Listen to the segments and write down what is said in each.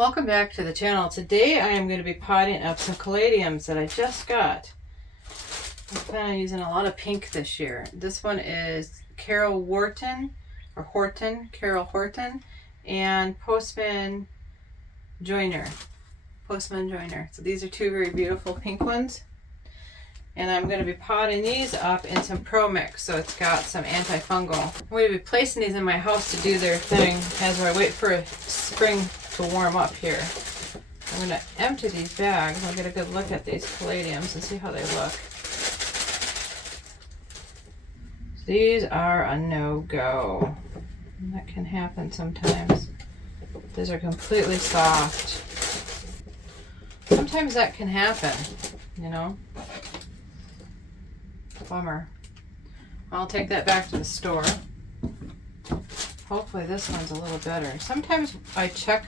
Welcome back to the channel. Today I am going to be potting up some caladiums that I just got. I'm planning on using a lot of pink this year. This one is Carol Horton, and Postman Joiner. So these are two very beautiful pink ones. And I'm going to be potting these up in some Pro Mix, so it's got some antifungal. I'm going to be placing these in my house to do their thing as I wait for spring to warm up here. I'm going to empty these bags. I'll get a good look at these caladiums and see how they look. These are a no-go. That can happen sometimes. These are completely soft. Sometimes that can happen, you know. Bummer. I'll take that back to the store. Hopefully this one's a little better. Sometimes I check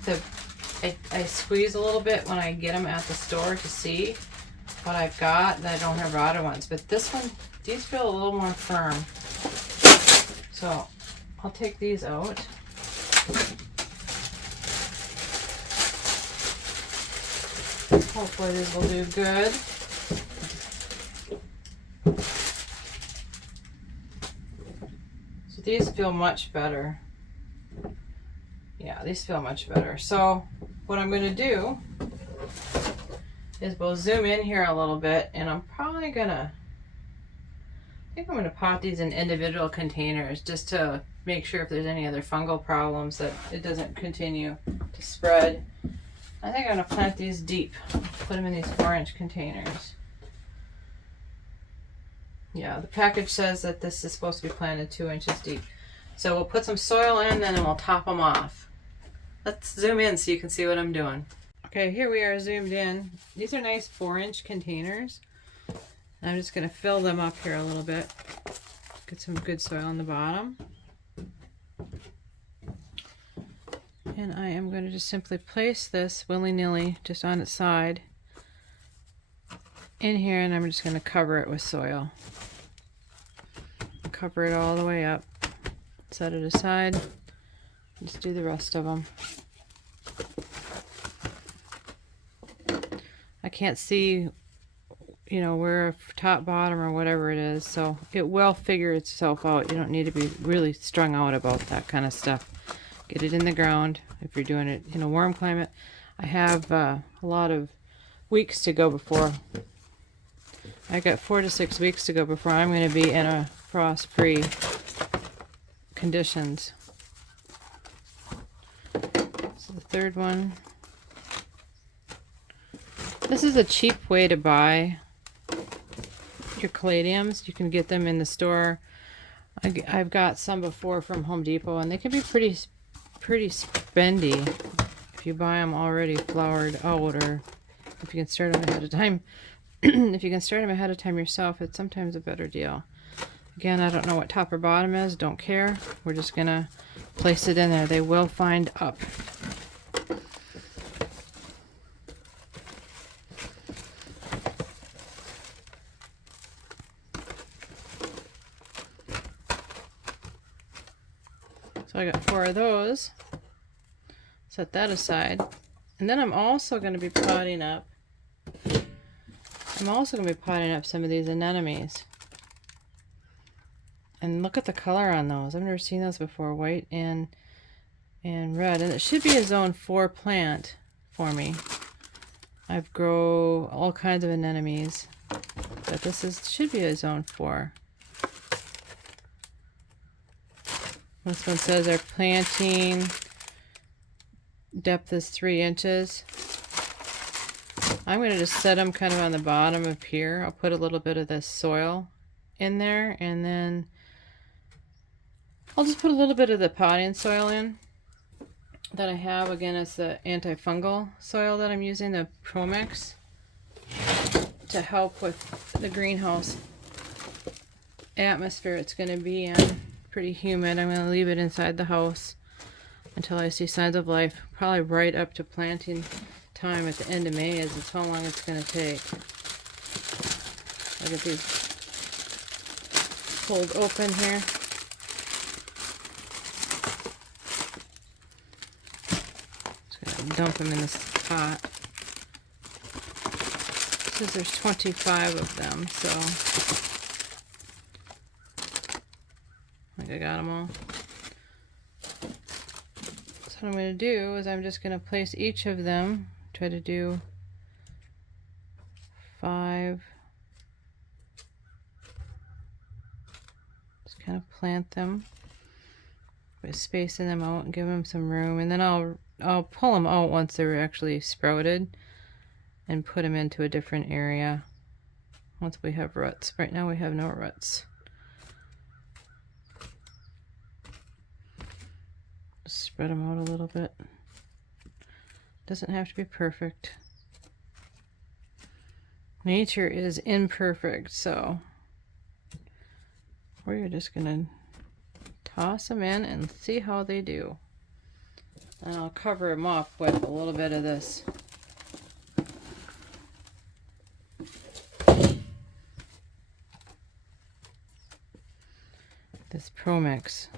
I squeeze a little bit when I get them at the store to see what I've got, that I don't have rotted ones. But this one, these feel a little more firm. So I'll take these out. Hopefully these will do good. So these feel much better. Yeah, these feel much better. So what I'm going to do is we'll zoom in here a little bit, and I'm probably going to, I think I'm going to pot these in individual containers just to make sure if there's any other fungal problems that it doesn't continue to spread. I think I'm going to plant these deep. Put them in these 4-inch containers. Yeah, the package says that this is supposed to be planted 2 inches deep. So we'll put some soil in and then we'll top them off. Let's zoom in so you can see what I'm doing. Okay, here we are zoomed in. These are nice 4-inch containers. I'm just going to fill them up here a little bit. Get some good soil on the bottom. And I am going to just simply place this willy-nilly just on its side in here, and I'm just going to cover it with soil. Cover it all the way up. Set it aside. Just do the rest of them. I can't see, you know, where top, bottom, or whatever it is, so it will figure itself out. You don't need to be really strung out about that kind of stuff. Get it in the ground if you're doing it in a warm climate. I have a lot of weeks to go before. I got 4 to 6 weeks to go before I'm going to be in a frost-free conditions. So the third one. This is a cheap way to buy your caladiums. You can get them in the store. I've got some before from Home Depot, and they can be pretty spendy if you buy them already flowered out, or if you can start them ahead of time. If you can start them ahead of time yourself, it's sometimes a better deal. Again, I don't know what top or bottom is. Don't care. We're just going to place it in there. They will find up. So I got 4 of those. Set that aside. And then I'm also going to be potting up some of these anemones. And look at the color on those. I've never seen those before. White and red. And it should be a zone 4 plant for me. I've grown all kinds of anemones, but this should be a zone 4. This one says our planting depth is 3 inches. I'm going to just set them kind of on the bottom of here. I'll put a little bit of this soil in there, and then I'll just put a little bit of the potting soil in that I have. Again, it's the antifungal soil that I'm using, the Pro Mix, to help with the greenhouse atmosphere it's going to be in. Pretty humid. I'm going to leave it inside the house until I see signs of life, probably right up to planting time at the end of May, as it's how long it's going to take. I'll get these pulled open here. Just going to dump them in this pot. It says there's 25 of them, so I think I got them all. So what I'm going to do is I'm just going to place each of them, try to do 5. Just kind of plant them by spacing them out and give them some room, and then I'll pull them out once they're actually sprouted and put them into a different area once we have roots. Right now we have no roots. Just spread them out a little bit. Doesn't have to be perfect. Nature is imperfect, so we're just gonna toss them in and see how they do. And I'll cover them up with a little bit of this Pro Mix.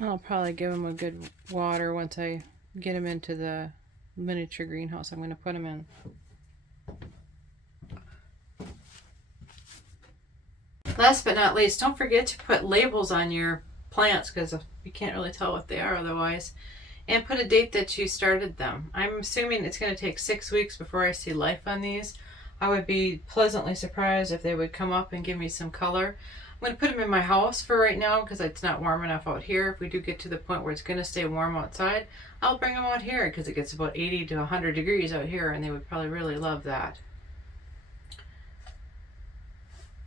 I'll probably give them a good water once I get them into the miniature greenhouse I'm going to put them in. Last but not least, don't forget to put labels on your plants, because you can't really tell what they are otherwise. And put a date that you started them. I'm assuming it's going to take 6 weeks before I see life on these. I would be pleasantly surprised if they would come up and give me some color. I'm going to put them in my house for right now because it's not warm enough out here. If we do get to the point where it's going to stay warm outside, I'll bring them out here because it gets about 80 to 100 degrees out here, and they would probably really love that.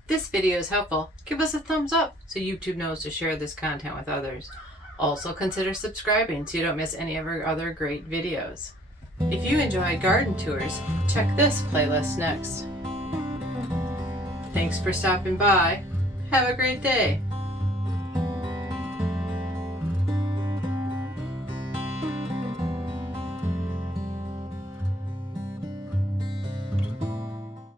This video is helpful. Give us a thumbs up so YouTube knows to share this content with others. Also consider subscribing so you don't miss any of our other great videos. If you enjoy garden tours, check this playlist next. Thanks for stopping by. Have a great day.